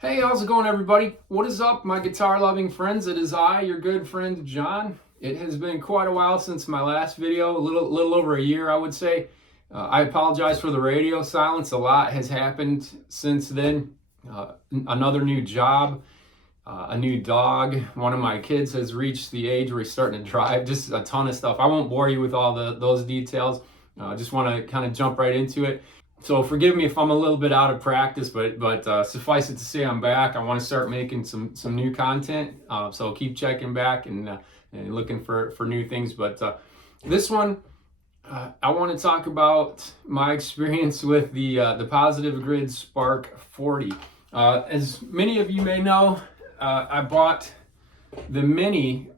Hey, how's it going, everybody? What is up, my guitar loving friends? It is I, your good friend John. It has been quite a while since my last video, a little over a year, I would say. I apologize for the radio silence. A lot has happened since then. Another new job, a new dog. One of my kids has reached the age where he's starting to drive. Just a ton of stuff. I won't bore you with all those details. I just want to kind of jump right into it. So forgive me if I'm a little bit out of practice, but suffice it to say I'm back. I want to start making some new content. So keep checking back and looking for new things. But this one, I want to talk about my experience with the Positive Grid Spark 40. As many of you may know, I bought the Mini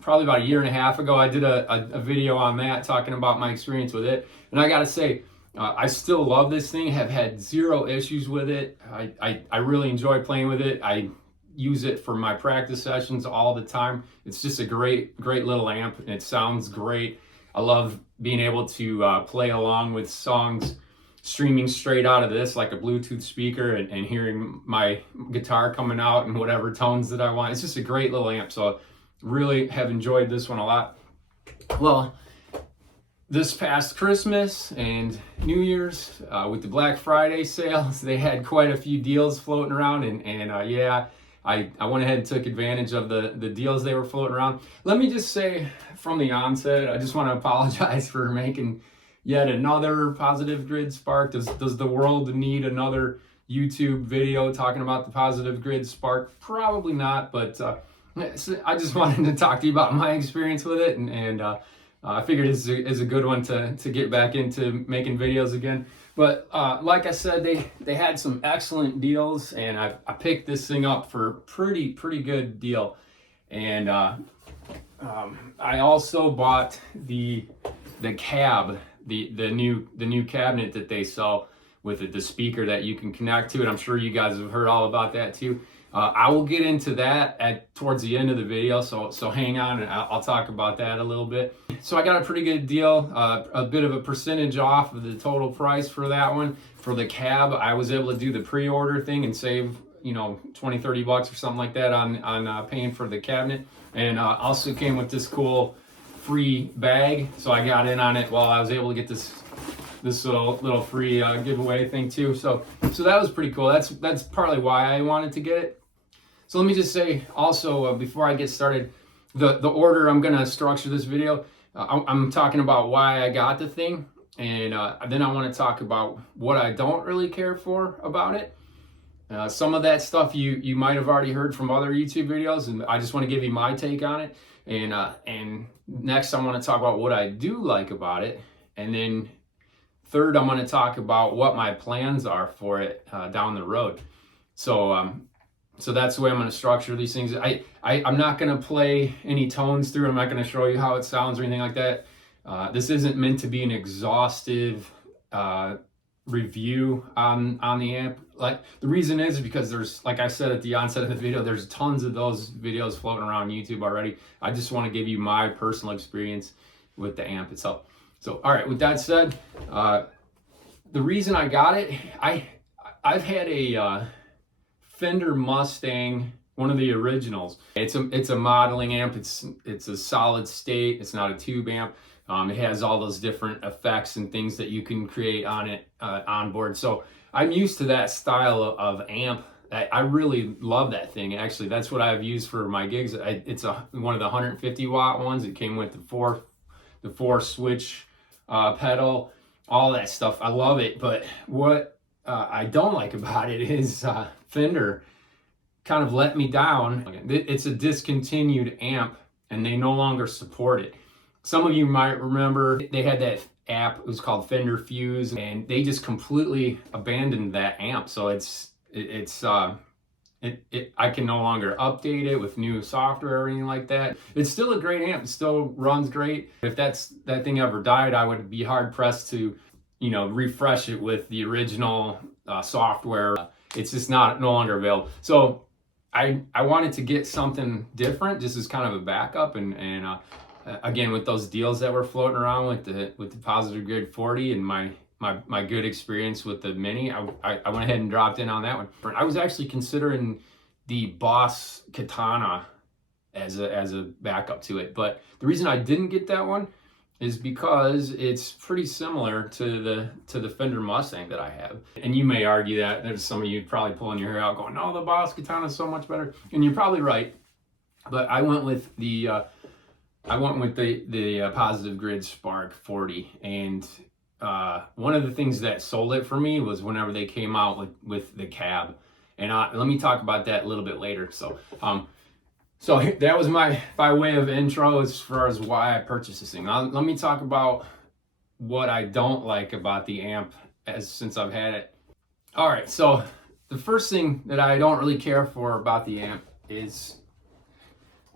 probably about a year and a half ago. I did a video on that talking about my experience with it, and I got to say, I still love this thing, have had zero issues with it. I really enjoy playing with it. I use it for my practice sessions all the time. It's just a great little amp, and it sounds great. I love being able to play along with songs streaming straight out of this like a Bluetooth speaker and hearing my guitar coming out in whatever tones that I want. It's just a great little amp, so really have enjoyed this one a lot. Well, this past Christmas and New Year's, with the Black Friday sales, they had quite a few deals floating around, and yeah, I went ahead and took advantage of the deals they were floating around. Let me just say from the onset, I just want to apologize for making yet another Positive Grid Spark. Does the world need another YouTube video talking about the Positive Grid Spark? Probably not, but I just wanted to talk to you about my experience with it, and I figured it's a good one to get back into making videos again. But like I said, they had some excellent deals, and I picked this thing up for pretty good deal. And I also bought the cab, the new cabinet that they sell with the speaker that you can connect to it. I'm sure you guys have heard all about that too. I will get into that towards the end of the video, so hang on, and I'll talk about that a little bit. So I got a pretty good deal, a bit of a percentage off of the total price for that one. For the cab, I was able to do the pre-order thing and save, $20-30 or something like that on paying for the cabinet. And also came with this cool free bag, so I got in on it while I was able to get this little free giveaway thing too. So that was pretty cool. That's partly why I wanted to get it. So let me just say also, before I get started, the order I'm gonna structure this video, I'm talking about why I got the thing, and then I want to talk about what I don't really care for about it. Some of that stuff you might have already heard from other YouTube videos, and I just want to give you my take on it. And next I want to talk about what I do like about it, and then third I'm going to talk about what my plans are for it down the road. So that's the way I'm going to structure these things. I'm not going to play any tones through. I'm not going to show you how it sounds or anything like that. This isn't meant to be an exhaustive review on the amp. Like, the reason is because there's, like I said at the onset of the video, there's tons of those videos floating around YouTube already. I just want to give you my personal experience with the amp itself. So, all right, with that said, the reason I got it, I've had a Fender Mustang, one of the originals. It's a modeling amp. It's a solid state. It's not a tube amp. It has all those different effects and things that you can create on it on board. So I'm used to that style of amp. I really love that thing. Actually, that's what I've used for my gigs. It's one of the 150 watt ones. It came with the four switch pedal, all that stuff. I love it. But what I don't like about it is Fender kind of let me down. It's a discontinued amp, and they no longer support it. Some of you might remember they had that app. It was called Fender Fuse, and they just completely abandoned that amp. So I can no longer update it with new software or anything like that. It's still a great amp. It still runs great. If that thing ever died, I would be hard pressed to, refresh it with the original software. It's just no longer available. So I wanted to get something different, just as kind of a backup, and again, with those deals that were floating around with the Positive Grid 40 and my my good experience with the Mini, I went ahead and dropped in on that one. I was actually considering the Boss Katana as a backup to it, but the reason I didn't get that one is because it's pretty similar to the Fender Mustang that I have. And you may argue that. There's some of you probably pulling your hair out going, no, the Boss Katana is so much better. And you're probably right. But I went with the Positive Grid Spark 40. And one of the things that sold it for me was whenever they came out with the cab. And let me talk about that a little bit later. So that was by way of intro as far as why I purchased this thing. Now, let me talk about what I don't like about the amp since I've had it. All right, so the first thing that I don't really care for about the amp is,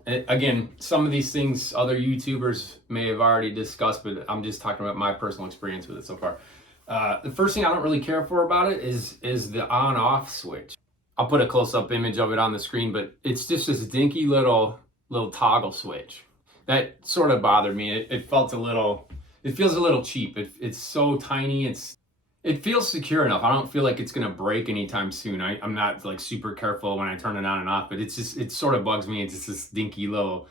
again, some of these things other YouTubers may have already discussed, but I'm just talking about my personal experience with it so far. The first thing I don't really care for about it is the on-off switch. I'll put a close-up image of it on the screen, but it's just this dinky little toggle switch. That sort of bothered me. It feels a little cheap. It's so tiny. It feels secure enough. I don't feel like it's gonna break anytime soon. I'm not like super careful when I turn it on and off, but it sort of bugs me. It's just this dinky little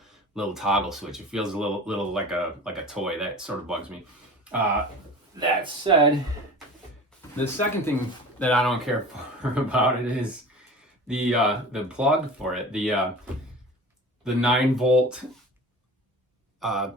toggle switch. It feels a little like a toy. That sort of bugs me. That said, the second thing that I don't care for about it is the plug for it, the 9-volt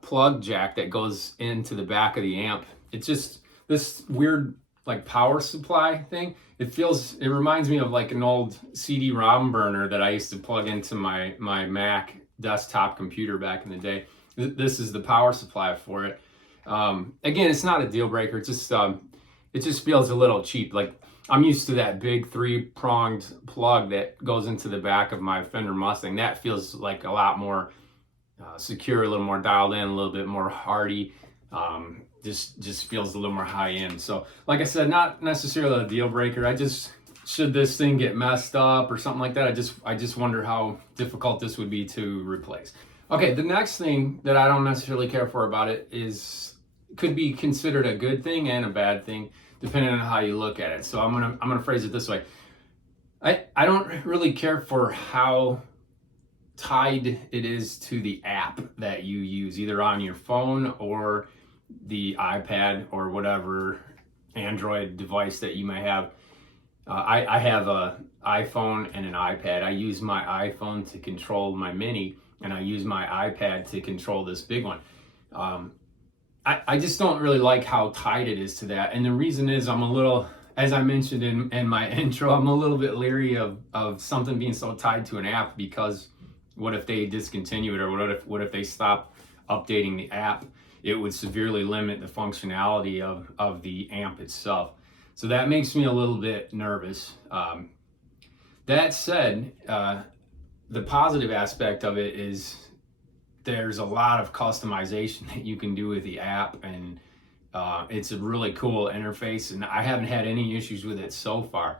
plug jack that goes into the back of the amp. It's just this weird like power supply thing. It reminds me of like an old CD-ROM burner that I used to plug into my Mac desktop computer back in the day. This is the power supply for it. Again, it's not a deal breaker. It just feels a little cheap. Like, I'm used to that big 3-pronged plug that goes into the back of my Fender Mustang. That feels like a lot more secure, a little more dialed in, a little bit more hardy. Just feels a little more high end. So, like I said, not necessarily a deal breaker. Should this thing get messed up or something like that, I just wonder how difficult this would be to replace. Okay, the next thing that I don't necessarily care for about it could be considered a good thing and a bad thing, depending on how you look at it. So I'm gonna phrase it this way. I don't really care for how tied it is to the app that you use, either on your phone or the iPad or whatever Android device that you may have. I have an iPhone and an iPad. I use my iPhone to control my Mini, and I use my iPad to control this big one. I just don't really like how tied it is to that. And the reason is I'm a little, as I mentioned in my intro, I'm a little bit leery of something being so tied to an app, because what if they discontinue it, or what if they stop updating the app? It would severely limit the functionality of the amp itself. So that makes me a little bit nervous. That said, the positive aspect of it is there's a lot of customization that you can do with the app, and it's a really cool interface, and I haven't had any issues with it so far.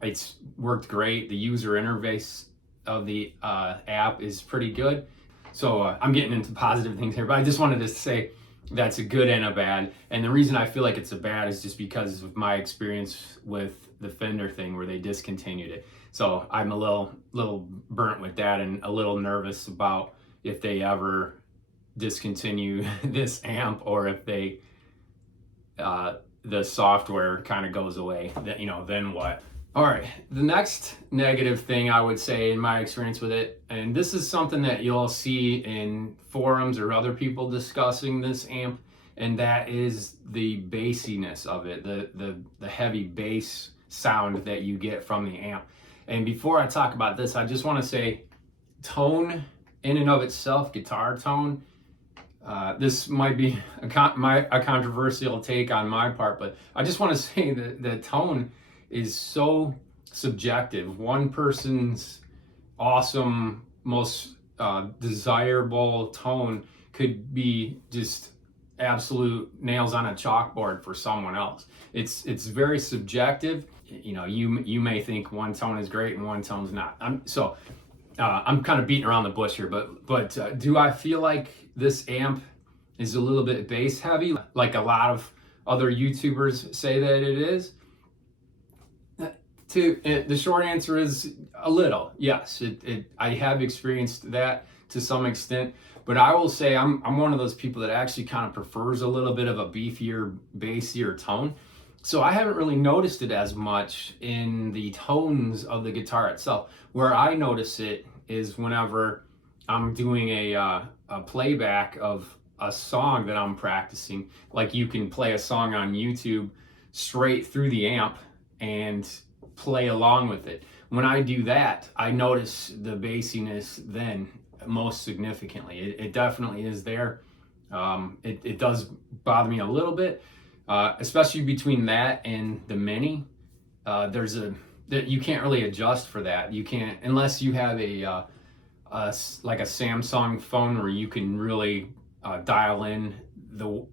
It's worked great. The user interface of the app is pretty good. So I'm getting into positive things here, but I just wanted to say that's a good and a bad. And the reason I feel like it's a bad is just because of my experience with the Fender thing where they discontinued it. So I'm a little burnt with that, and a little nervous about if they ever discontinue this amp, or if they the software kind of goes away, then what? All right, the next negative thing I would say in my experience with it, and this is something that you'll see in forums or other people discussing this amp, and that is the bassiness of it, the heavy bass sound that you get from the amp. And before I talk about this, I just want to say tone in and of itself, guitar tone, this might be a controversial take on my part, but I just want to say that the tone is so subjective. One person's awesome, most desirable tone could be just absolute nails on a chalkboard for someone else. It's very subjective. You may think one tone is great and one tone's not. I'm kind of beating around the bush here, but do I feel like this amp is a little bit bass heavy, like a lot other YouTubers say that it is. The short answer is a little. Yes, I have experienced that to some extent, but I will say I'm one of those people that actually kind of prefers a little bit of a beefier, bassier tone. So I haven't really noticed it as much in the tones of the guitar itself. Where I notice it is whenever I'm doing a playback of a song that I'm practicing. Like you can play a song on YouTube straight through the amp and play along with it. When I do that, I notice the bassiness then most significantly. It definitely is there. It does bother me a little bit, especially between that and the Mini. There's that you can't really adjust for that. You can't unless you have like a Samsung phone where you can really dial in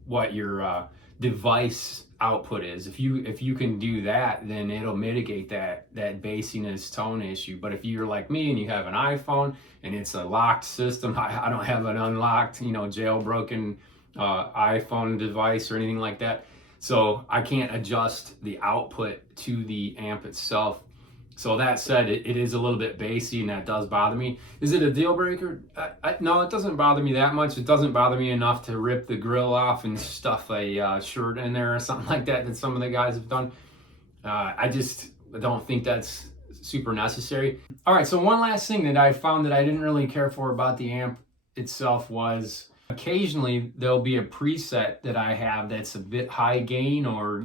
what your device output is. If you can do that, then it'll mitigate that bassiness tone issue. But if you're like me and you have an iPhone and it's a locked system, I don't have an unlocked, jailbroken iPhone device or anything like that, so I can't adjust the output to the amp itself. So that said, it is a little bit bassy and that does bother me. Is it a deal breaker? No, it doesn't bother me that much. It doesn't bother me enough to rip the grill off and stuff a shirt in there or something like that some of the guys have done. I just don't think that's super necessary. All right, so one last thing that I found that I didn't really care for about the amp itself was occasionally there'll be a preset that I have that's a bit high gain or,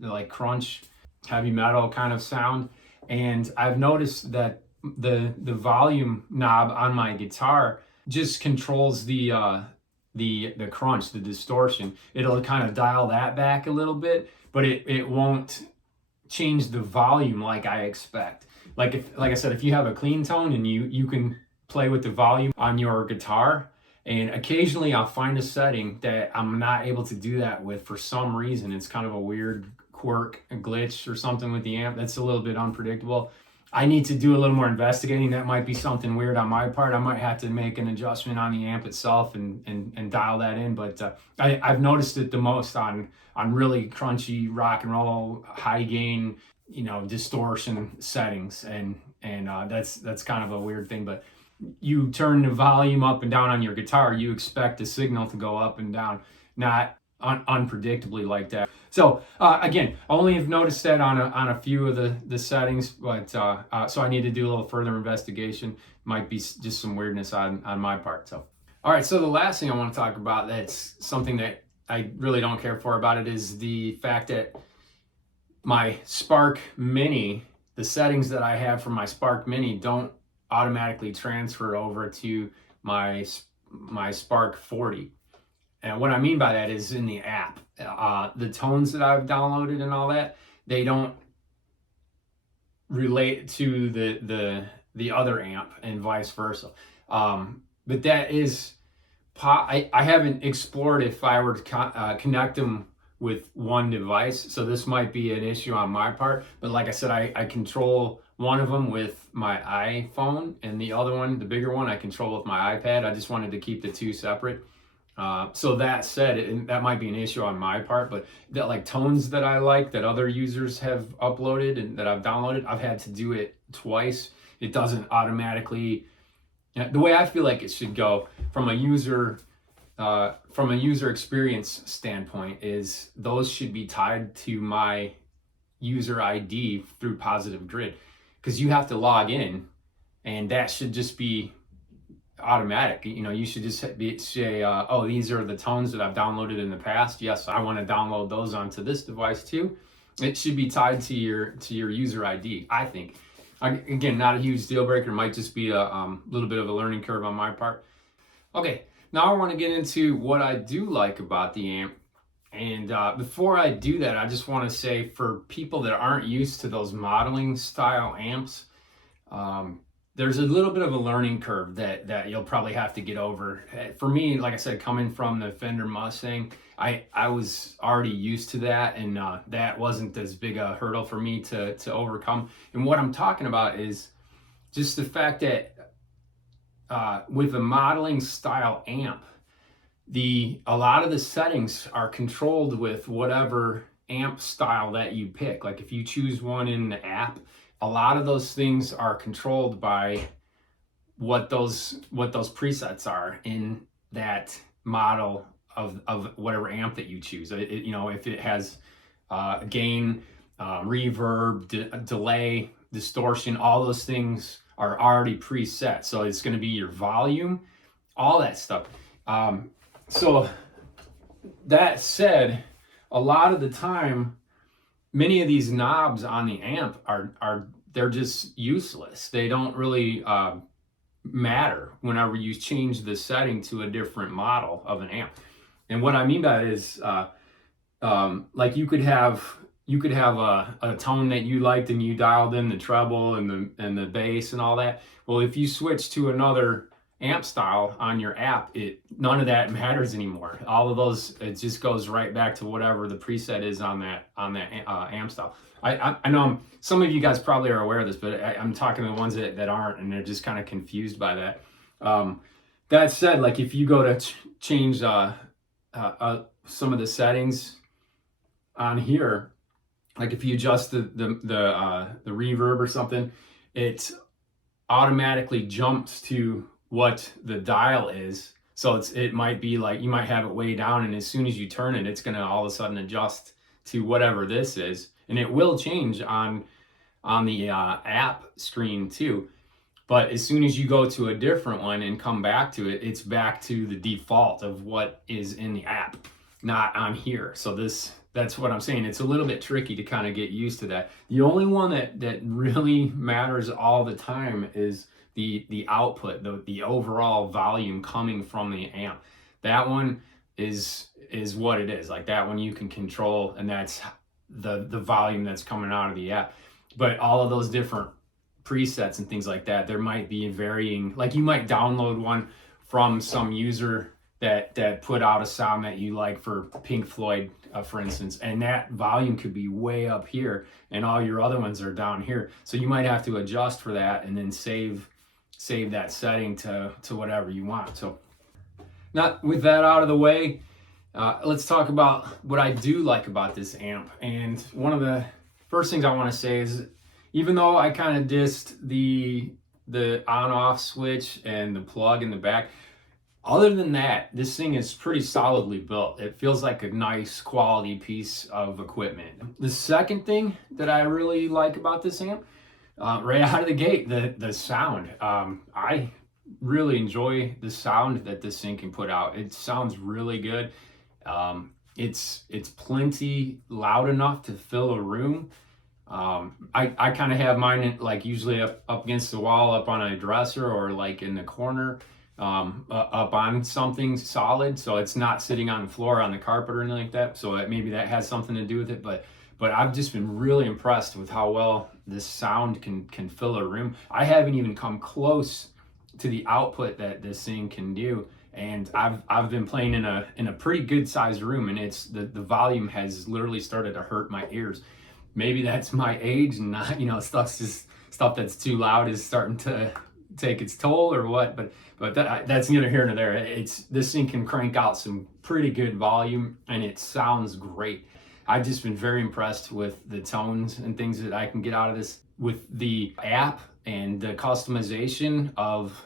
like crunch, heavy metal kind of sound. And I've noticed that the volume knob on my guitar just controls the crunch, the distortion. It'll kind of dial that back a little bit, but it won't change the volume like I expect. Like I said, if you have a clean tone and you can play with the volume on your guitar, and occasionally I'll find a setting that I'm not able to do that with for some reason. It's kind of a weird quirk, a glitch or something with the amp that's a little bit unpredictable. I need to do a little more investigating. That might be something weird on my part. I might have to make an adjustment on the amp itself and dial that in. But I've noticed it the most on really crunchy rock and roll, high gain, distortion settings, and that's kind of a weird thing. But you turn the volume up and down on your guitar, you expect the signal to go up and down, not unpredictably like that. So again, I only have noticed that on a few of the settings, but so I need to do a little further investigation. Might be just some weirdness on my part. So all right, so the last thing I want to talk about that's something that I really don't care for about it is the fact that my Spark Mini, the settings that I have for my Spark Mini don't automatically transfer over to my Spark 40. And what I mean by that is in the app, the tones that I've downloaded and all that, they don't relate to the other amp and vice versa. But that is, I haven't explored if I were to connect them with one device. So this might be an issue on my part. But like I said, I control one of them with my iPhone, and the other one, the bigger one, I control with my iPad. I just wanted to keep the two separate. So that said, that might be an issue on my part, but that like tones that I like that other users have uploaded and that I've downloaded, I've had to do it twice. It doesn't automatically, the way I feel like it should go from a user experience standpoint is those should be tied to my user ID through Positive Grid, because you have to log in and that should just be automatic. You should just say, oh, these are the tones that I've downloaded in the past. Yes, I want to download those onto this device too. It should be tied to your user ID, I think. Again, not a huge deal breaker. It might just be a little bit of a learning curve on my part. Okay, now I want to get into what I do like about the amp. And before I do that, I just want to say, for people that aren't used to those modeling style amps, there's a little bit of a learning curve that you'll probably have to get over. For me, like I said, coming from the Fender Mustang, I was already used to that, and that wasn't as big a hurdle for me to overcome. And what I'm talking about is just the fact that with a modeling style amp, a lot of the settings are controlled with whatever amp style that you pick. Like if you choose one in the app, a lot of those things are controlled by what those presets are in that model of whatever amp that you choose. You know, if it has gain, reverb, delay, distortion, all those things are already preset. So it's going to be your volume, all that stuff. So that said, a lot of the time, many of these knobs on the amp they're just useless. They don't really matter whenever you change the setting to a different model of an amp. And what I mean by that is, like you could have a tone that you liked and you dialed in the treble and the bass and all that. Well, if you switch to another amp style on your app, none of that matters anymore. All of those, it just goes right back to whatever the preset is on that amp style. I know some of you guys probably are aware of this, but I'm talking to the ones that aren't, and they're just kind of confused by that. That said, like if you go to change some of the settings on here, like if you adjust the reverb or something, it automatically jumps to what the dial is. So it might be like you might have it way down, and as soon as you turn it, it's going to all of a sudden adjust to whatever this is, and it will change on the app screen too. But as soon as you go to a different one and come back to it, it's back to the default of what is in the app, not on here. So that's what I'm saying. It's a little bit tricky to kind of get used to that. The only one that really matters all the time is the output, the overall volume coming from the amp. That one is what it is. Like that one you can control, and that's the volume that's coming out of the app. But all of those different presets and things like that, there might be varying, like you might download one from some user that put out a sound that you like for Pink Floyd, for instance, and that volume could be way up here and all your other ones are down here. So you might have to adjust for that and then save that setting to whatever you want. So now with that out of the way, let's talk about what I do like about this amp. And one of the first things I want to say is, even though I kind of dissed the on-off switch and the plug in the back, other than that, this thing is pretty solidly built. It feels like a nice quality piece of equipment. The second thing that I really like about this amp, right out of the gate, the sound. I really enjoy the sound that this thing can put out. It sounds really good. It's plenty loud enough to fill a room. I kind of have mine like usually up against the wall, up on a dresser, or like in the corner, up on something solid, so it's not sitting on the floor on the carpet or anything like that. So maybe that has something to do with it. But I've just been really impressed with how well this sound can fill a room. I haven't even come close to the output that this thing can do, and I've been playing in a pretty good sized room, and it's the volume has literally started to hurt my ears. Maybe that's my age, and not, stuff that's too loud is starting to take its toll or what. But that's neither here nor there. This thing can crank out some pretty good volume, and it sounds great. I've just been very impressed with the tones and things that I can get out of this with the app, and the customization of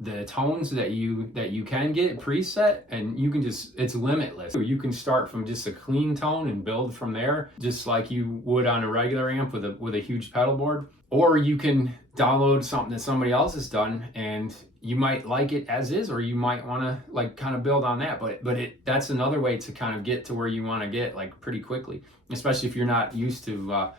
the tones that you can get preset, and you can it's limitless. You can start from just a clean tone and build from there, just like you would on a regular amp with a huge pedal board. Or you can download something that somebody else has done, and you might like it as is, or you might want to like kind of build on that. But that's another way to kind of get to where you want to get like pretty quickly, especially if you're not used to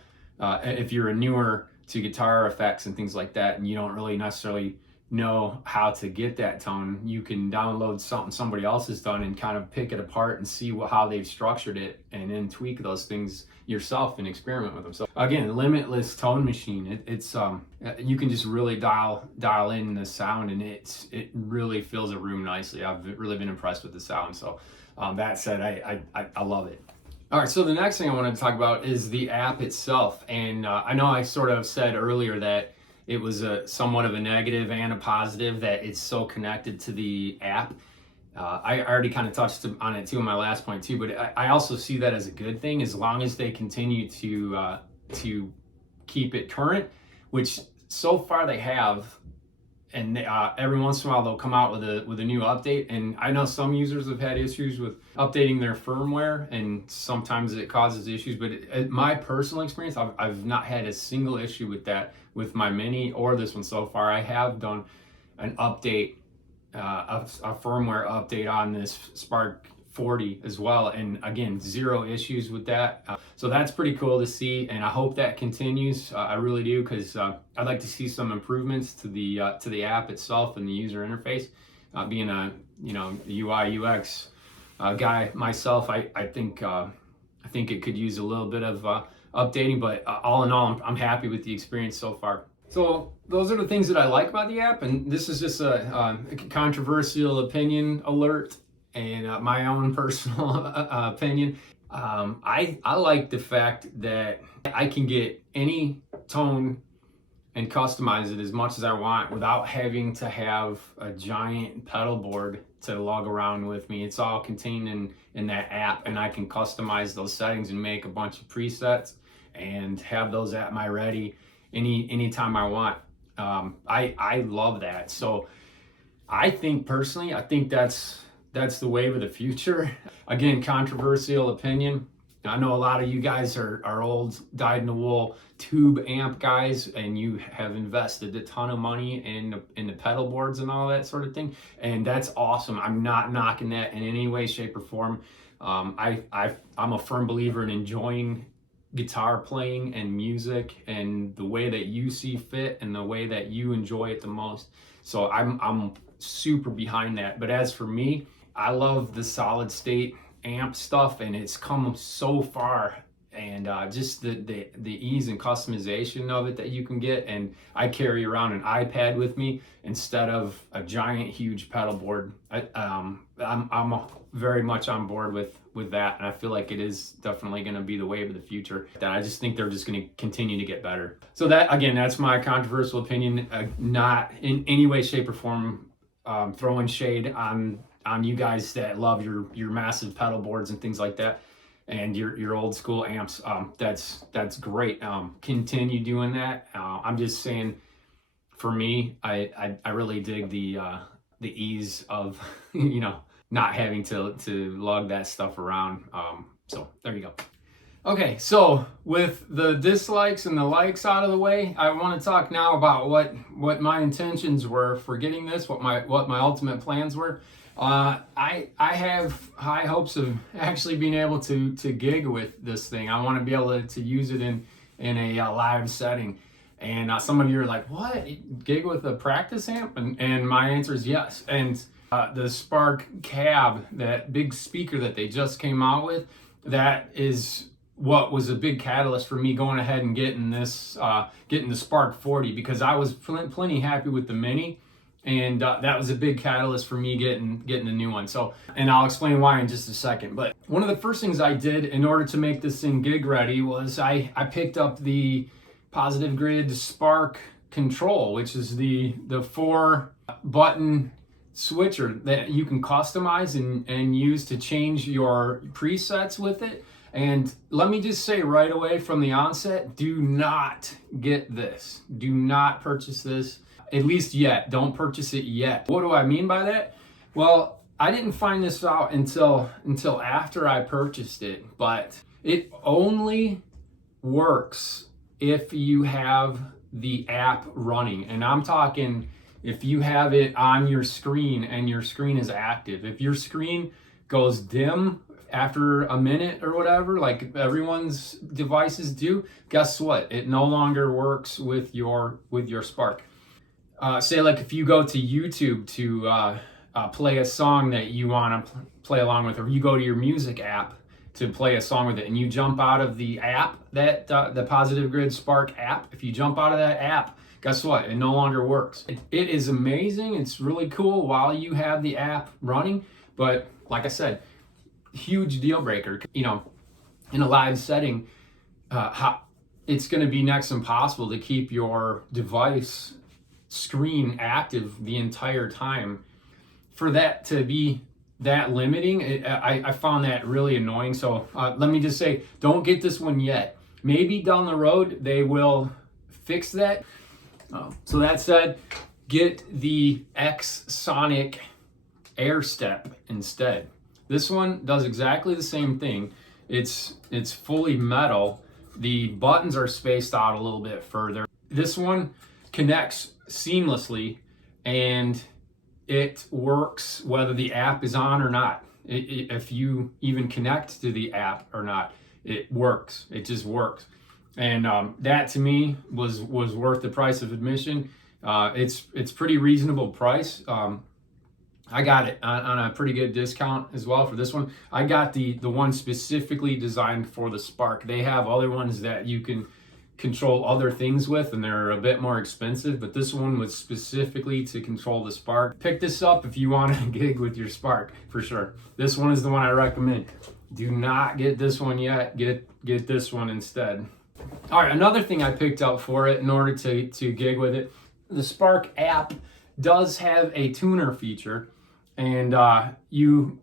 if you're a newer to guitar effects and things like that, and you don't really necessarily know how to get that tone. You can download something somebody else has done and kind of pick it apart and see how they've structured it, and then tweak those things yourself and experiment with them. So again, limitless tone machine. It's you can just really dial in the sound, and it really fills a room nicely. I've really been impressed with the sound. So that said, I love it. All right, so the next thing I wanted to talk about is the app itself. And I know I sort of said earlier that it was somewhat of a negative and a positive that it's so connected to the app. I already kind of touched on it too in my last point too, but I also see that as a good thing as long as they continue to keep it current, which so far they have. And every once in a while they'll come out with a new update. And I know some users have had issues with updating their firmware, and sometimes it causes issues. But my personal experience, I've not had a single issue with that with my Mini or this one so far. I have done an update, a firmware update on this Spark 40 as well, and again, zero issues with that. So that's pretty cool to see, and I hope that continues. I really do, because I'd like to see some improvements to the app itself and the user interface. Being a UI UX guy myself, I think it could use a little bit of updating, but all in all, I'm happy with the experience so far. So those are the things that I like about the app, and this is just a controversial opinion alert and my own personal opinion. I like the fact that I can get any tone and customize it as much as I want without having to have a giant pedal board to lug around with me. It's all contained in that app, and I can customize those settings and make a bunch of presets and have those at my ready anytime I want. I love that. So I think personally, that's the wave of the future. Again, controversial opinion. I know a lot of you guys are old, dyed-in-the-wool tube amp guys, and you have invested a ton of money in the pedal boards and all that sort of thing, and that's awesome. I'm not knocking that in any way, shape, or form. I'm a firm believer in enjoying guitar playing and music and the way that you see fit and the way that you enjoy it the most. So I'm super behind that. But as for me, I love the solid state amp stuff, and it's come so far, and just the ease and customization of it that you can get. And I carry around an iPad with me instead of a giant huge pedal board. I'm very much on board with that, and I feel like it is definitely going to be the wave of the future. That I just think they're just going to continue to get better. So that, again, that's my controversial opinion, not in any way, shape, or form throwing shade on you guys that love your massive pedal boards and things like that, and your old school amps. That's great. Continue doing that. I'm just saying, for me, I really dig the ease of not having to lug that stuff around. So there you go. Okay, so with the dislikes and the likes out of the way, I want to talk now about what my intentions were for getting this, what my ultimate plans were. I have high hopes of actually being able to gig with this thing. I want to be able to use it in a live setting. And some of you are like, what? Gig with a practice amp? And my answer is yes. And the Spark Cab, that big speaker that they just came out with, that is what was a big catalyst for me going ahead and getting the Spark 40, because I was plenty happy with the Mini, and that was a big catalyst for me getting the new one. So, and I'll explain why in just a second. But one of the first things I did in order to make this thing gig ready was I picked up the Positive Grid Spark Control, which is the 4-button switcher that you can customize and use to change your presets with it. And let me just say right away from the onset, do not get this. Do not purchase this, at least yet. Don't purchase it yet. What do I mean by that? Well, I didn't find this out until after I purchased it, but it only works if you have the app running. And I'm talking if you have it on your screen and your screen is active. If your screen goes dim after a minute or whatever, like everyone's devices do, guess what? It no longer works with your Spark. Say like if you go to YouTube to play a song that you want to play along with, or you go to your music app to play a song with it, and you jump out of the app, that the Positive Grid Spark app, if you jump out of that app, guess what? It no longer works. It is amazing. It's really cool while you have the app running, but like I said, huge deal breaker. In a live setting, it's going to be next to impossible to keep your device screen active the entire time. For that to be that limiting, I found that really annoying. So let me just say, don't get this one yet. Maybe down the road they will fix that. So that said, get the X Sonic Air Step instead. This one does exactly the same thing. It's fully metal. The buttons are spaced out a little bit further. This one connects seamlessly, and it works whether the app is on or not. If you even connect to the app or not, it works. It just works. And that to me was worth the price of admission. It's pretty reasonable price. I got it on a pretty good discount as well for this one. I got the one specifically designed for the Spark. They have other ones that you can control other things with, and they're a bit more expensive, but this one was specifically to control the Spark. Pick this up if you want to gig with your Spark, for sure. This one is the one I recommend. Do not get this one yet. Get this one instead. All right, another thing I picked up for it in order to gig with it, the Spark app does have a tuner feature, and you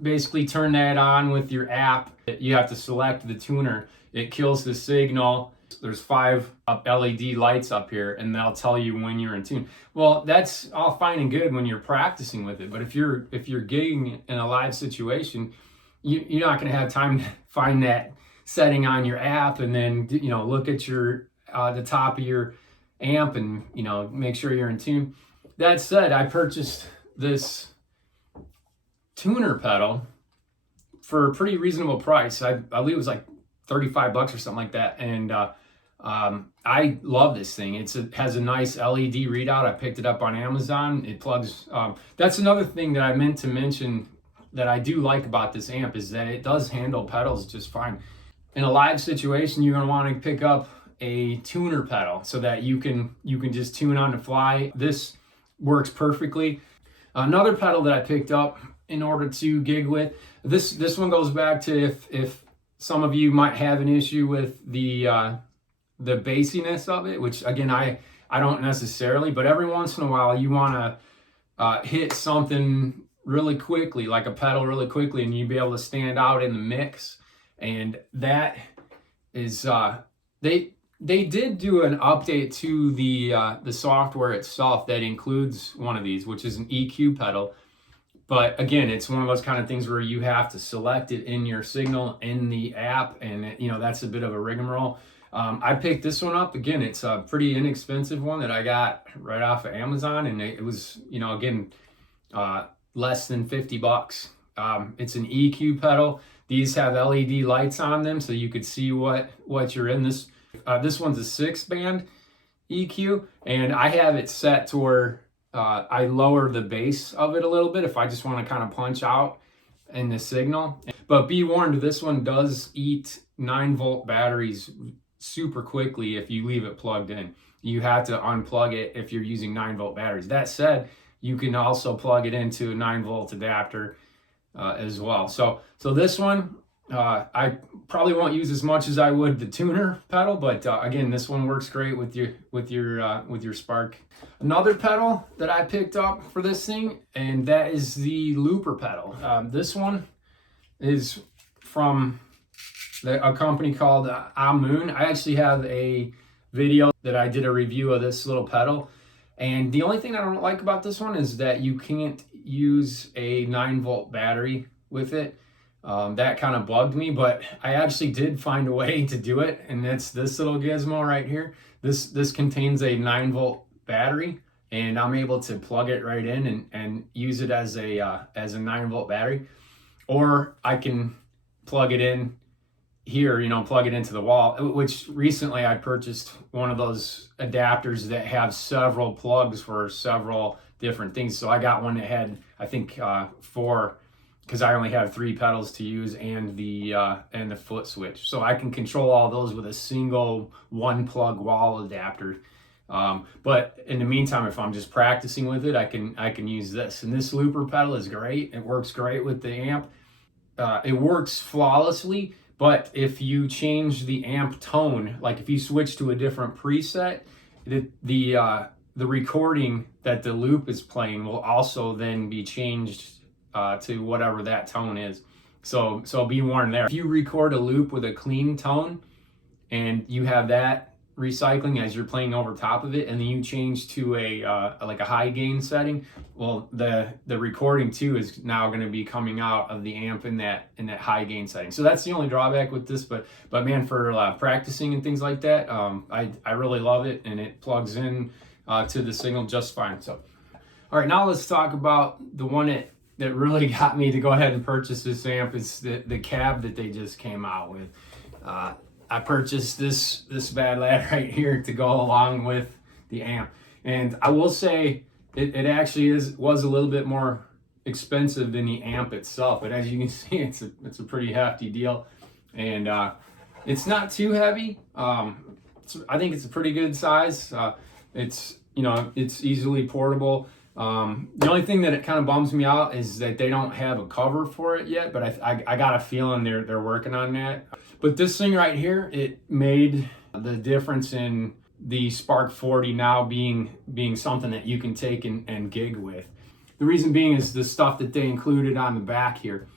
basically turn that on with your app. You have to select the tuner. It kills the signal. There's 5 LED lights up here, and they'll tell you when you're in tune. Well, that's all fine and good when you're practicing with it, but if you're gigging in a live situation, you're not going to have time to find that setting on your app and then look at your the top of your amp and make sure you're in tune. That said, I purchased this tuner pedal for a pretty reasonable price. I believe it was like $35 or something like that, and I love this thing. It has a nice LED readout. I picked it up on Amazon. It plugs. That's another thing that I meant to mention that I do like about this amp, is that it does handle pedals just fine. In a live situation, you're going to want to pick up a tuner pedal so that you can just tune on the fly. This works perfectly. Another pedal that I picked up in order to gig with, this one goes back to if some of you might have an issue with the bassiness of it, which again I don't necessarily, but every once in a while you want to hit something really quickly, like a pedal really quickly, and you'd be able to stand out in the mix. And that is they did do an update to the software itself that includes one of these, which is an EQ pedal. But again, it's one of those kind of things where you have to select it in your signal in the app, and that's a bit of a rigmarole. I picked this one up. Again, it's a pretty inexpensive one that I got right off of Amazon, and it was again less than $50. It's an EQ pedal. These have LED lights on them, so you could see what you're in. This one's a 6-band EQ, and I have it set to where I lower the bass of it a little bit if I just want to kind of punch out in the signal. But be warned, this one does eat 9-volt batteries super quickly if you leave it plugged in. You have to unplug it if you're using 9-volt batteries. That said, you can also plug it into a 9-volt adapter as well. So this one I probably won't use as much as I would the tuner pedal, but again, this one works great with your Spark. Another pedal that I picked up for this thing, and that is the looper pedal. This one is from a company called Amoon. I actually have a video that I did a review of this little pedal, and the only thing I don't like about this one is that you can't use a 9-volt battery with it. That kind of bugged me, but I actually did find a way to do it, and that's this little gizmo right here. This contains a 9-volt battery, and I'm able to plug it right in and use it as a 9-volt battery, or I can plug it in here, plug it into the wall, which recently I purchased one of those adapters that have several plugs for several different things. So I got one that had, I think, 4, because I only have 3 pedals to use, and the foot switch. So I can control all those with a single 1-plug wall adapter. But in the meantime, if I'm just practicing with it, I can use this. And this looper pedal is great. It works great with the amp. It works flawlessly. But if you change the amp tone, like if you switch to a different preset, the recording that the loop is playing will also then be changed to whatever that tone is. So be warned there. If you record a loop with a clean tone and you have that recycling as you're playing over top of it, and then you change to a like a high gain setting, well, the recording too is now going to be coming out of the amp in that high gain setting. So that's the only drawback with this, but man, for practicing and things like that, I really love it, and it plugs in to the signal just fine. So all right, now let's talk about the one that really got me to go ahead and purchase this amp. Is the cab that they just came out with. I purchased this bad lad right here to go along with the amp, and I will say it actually was a little bit more expensive than the amp itself. But as you can see, it's a pretty hefty deal, and it's not too heavy. I think it's a pretty good size. It's easily portable. The only thing that it kind of bums me out is that they don't have a cover for it yet, but I got a feeling they're working on that. But this thing right here, it made the difference in the Spark 40 now being something that you can take and gig with. The reason being is the stuff that they included on the back here.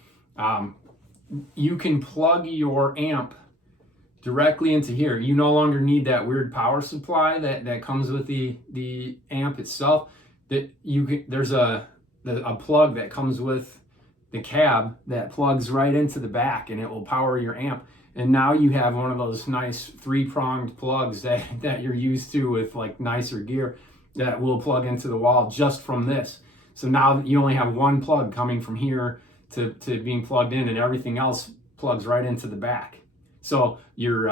You can plug your amp directly into here. You no longer need that weird power supply that comes with the amp itself. There's a plug that comes with the cab that plugs right into the back, and it will power your amp. And now you have one of those nice 3-pronged plugs that you're used to with like nicer gear that will plug into the wall just from this. So now you only have one plug coming from here to being plugged in, and everything else plugs right into the back. So your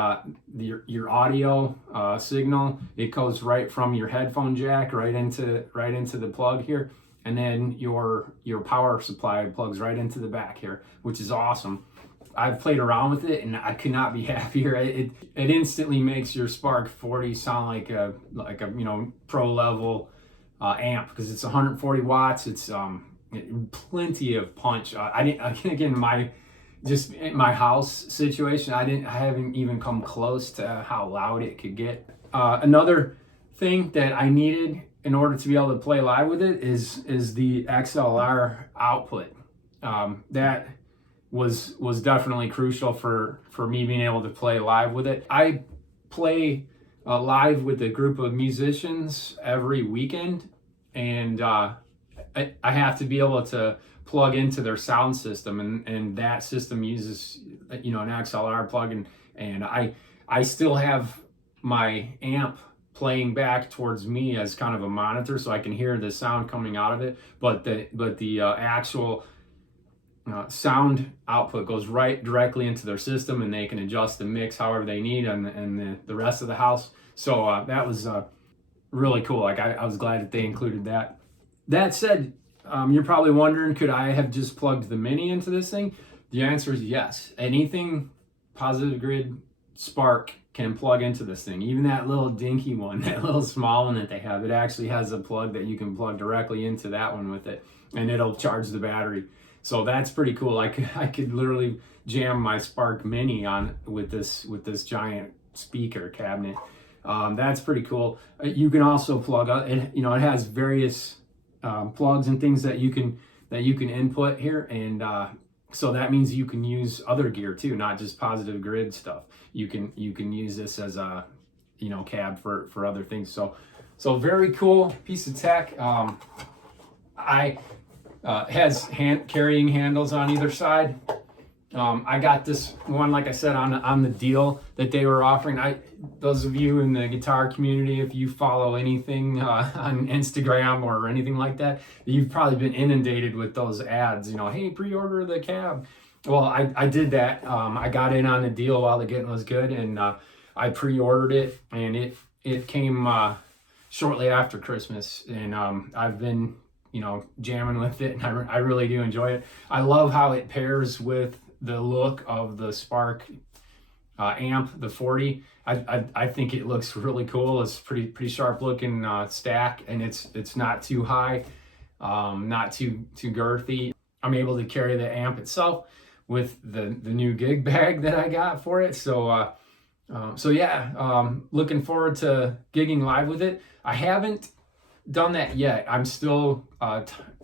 audio signal, it goes right from your headphone jack right into the plug here, and then your power supply plugs right into the back here, which is awesome. I've played around with it, and I could not be happier. It instantly makes your Spark 40 sound like a pro level amp, because it's 140 watts. It's plenty of punch. Again, in my house situation, I haven't even come close to how loud it could get. Another thing that I needed in order to be able to play live with it is the XLR output. That was definitely crucial for me being able to play live with it. I play live with a group of musicians every weekend, and I have to be able to plug into their sound system, and that system uses an XLR plug, and I still have my amp playing back towards me as kind of a monitor, so I can hear the sound coming out of it, but the actual sound output goes right directly into their system, and they can adjust the mix however they need, and the rest of the house. So that was really cool. Like I was glad that they included that. That said, you're probably wondering, could I have just plugged the Mini into this thing? The answer is yes. Anything Positive Grid Spark can plug into this thing. Even that little dinky one, that little small one that they have, it actually has a plug that you can plug directly into that one with it, and it'll charge the battery. So that's pretty cool. I could literally jam my Spark Mini on with this giant speaker cabinet. That's pretty cool. You can also plug it. It has various plugs and things that you can input here, and so that means you can use other gear too, not just Positive Grid stuff. You can use this as a cab for other things. So very cool piece of tech. Has carrying handles on either side. I got this one, like I said, on the deal that they were offering. Those of you in the guitar community, if you follow anything on Instagram or anything like that, you've probably been inundated with those ads. Hey, pre-order the cab. Well, I did that. I got in on the deal while the getting was good, and I pre-ordered it, and it came shortly after Christmas, and I've been jamming with it, and I really do enjoy it. I love how it pairs with the look of the Spark amp, the 40. I think it looks really cool. It's pretty sharp looking stack, and it's not too high, not too girthy. I'm able to carry the amp itself with the new gig bag that I got for it. So yeah, looking forward to gigging live with it. I haven't done that yet. I'm still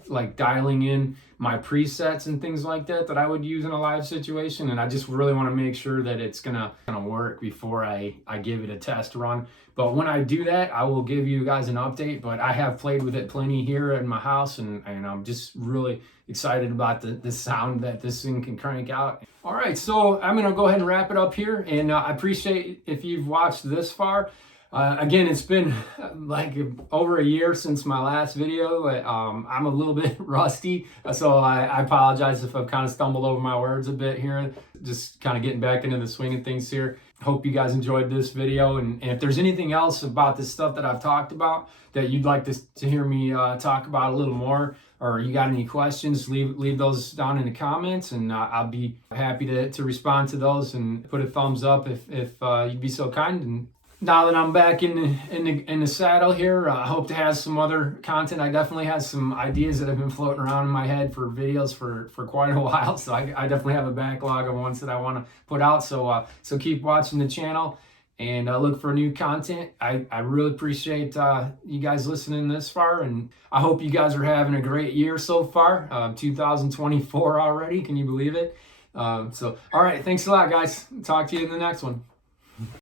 like dialing in my presets and things like that I would use in a live situation, and I just really want to make sure that it's gonna work before I give it a test run. But when I do that, I will give you guys an update. But I have played with it plenty here in my house, and I'm just really excited about the sound that this thing can crank out. All right, so I'm gonna go ahead and wrap it up here, and I appreciate if you've watched this far. Again, it's been like over a year since my last video. I'm a little bit rusty, so I apologize if I've kind of stumbled over my words a bit here. Just kind of getting back into the swing of things here. Hope you guys enjoyed this video, and if there's anything else about this stuff that I've talked about that you'd like to hear me talk about a little more, or you got any questions, leave those down in the comments, and I'll be happy to respond to those and put a thumbs up if you'd be so kind. And now that I'm back in the saddle here, I hope to have some other content. I definitely have some ideas that have been floating around in my head for videos for quite a while. So I definitely have a backlog of ones that I want to put out. So keep watching the channel and look for new content. I really appreciate you guys listening this far, and I hope you guys are having a great year so far. 2024 already. Can you believe it? All right. Thanks a lot, guys. Talk to you in the next one.